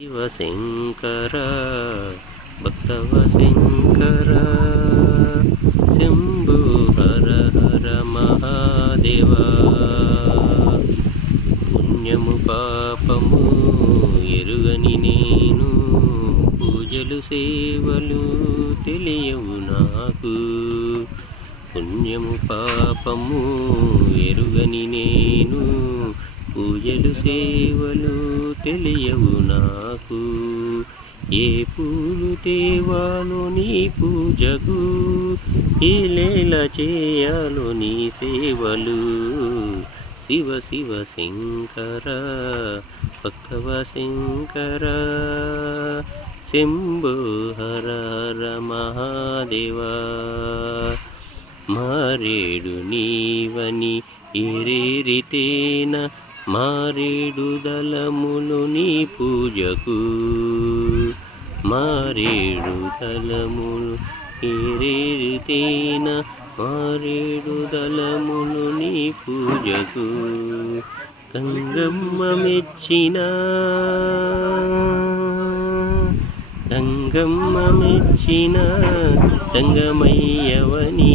శివశంకర భక్తవశంకర శంభు హర హర మహాదేవ పుణ్యము పాపము ఎరుగని నేను పూజలు సేవలు తెలియవు నాకు పుణ్యము పాపము ఎరుగని నేను పూజలు సేవలు తెలియవు నాకు ఏ పూలు తేవాలో నీ పూజకు ఏలేలా చేయాలో నీ సేవలు శివ శివ శంకర భక్తవ శంకర శంభో హర హర మహాదేవా మారేడు నీవని ఏరేరితేన మారేడు దళములు నీ పూజకు మారేడు దళములు ఏరేరితేన మారేడు దళములు నీ పూజకు గంగమ్మ మెచ్చిన గంగమయ్యవని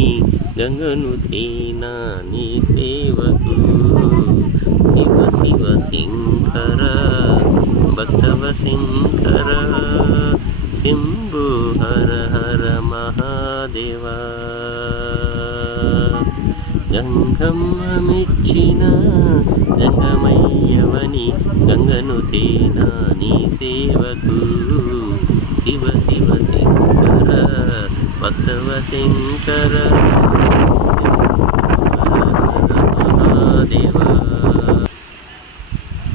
గంగను తేనా నీ సేవకు శివ శివ శంకర భక్తవ శంకర శంభు హర హర మహాదేవా గంగమ్మ మెచ్చిన గంగమయ్యవని గంగను తేనా నీ సేవకు శివ శివ శంకర భక్తవ శంకర మహాదేవా